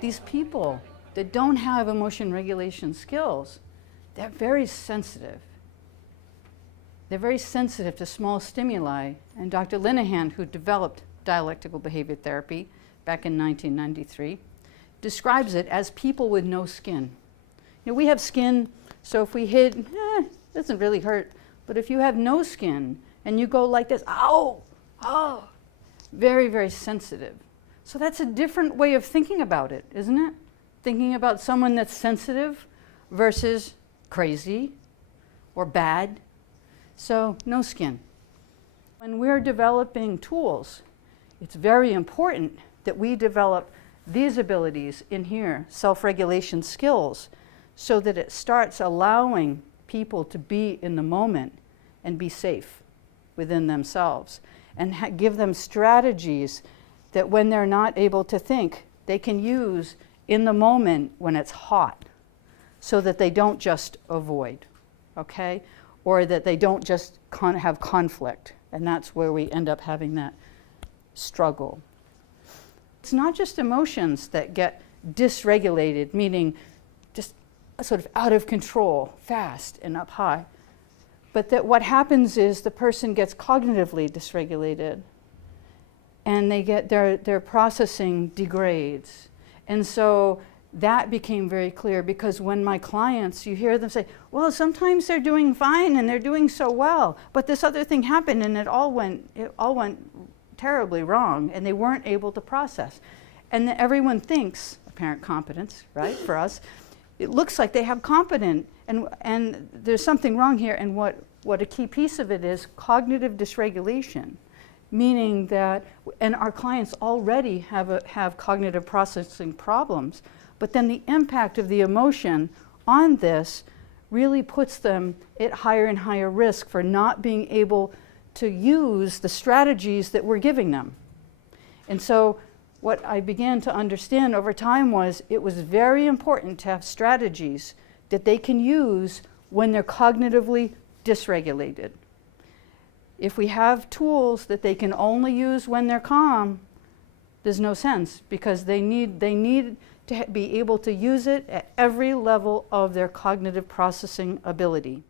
these people that don't have emotion regulation skills, they're very sensitive. They're very sensitive to small stimuli. And Dr. Linehan, who developed dialectical behavior therapy back in 1993, describes it as people with no skin. You know, we have skin, so if we hit, it doesn't really hurt. But if you have no skin and you go like this, ow, oh, very, very sensitive. So that's a different way of thinking about it, isn't it? Thinking about someone that's sensitive versus crazy or bad. So no skin. When we're developing tools, it's very important that we develop these abilities in here, self-regulation skills, so that it starts allowing people to be in the moment and be safe within themselves, and give them strategies that when they're not able to think, they can use in the moment when it's hot, so that they don't just avoid, okay? Or that they don't just have conflict, and that's where we end up having that struggle. It's not just emotions that get dysregulated, meaning just sort of out of control, fast and up high, but that what happens is the person gets cognitively dysregulated, and they get their processing degrades. And so that became very clear, because when my clients, you hear them say, well, sometimes they're doing fine and they're doing so well, but this other thing happened and it all went terribly wrong, and they weren't able to process. And everyone thinks, apparent competence, right, for us, it looks like they have competence, and there's something wrong here. And what a key piece of it is cognitive dysregulation, meaning that, and our clients already have cognitive processing problems, but then the impact of the emotion on this really puts them at higher and higher risk for not being able to use the strategies that we're giving them. And so what I began to understand over time was it was very important to have strategies that they can use when they're cognitively dysregulated. If we have tools that they can only use when they're calm, there's no sense, because they need to be able to use it at every level of their cognitive processing ability.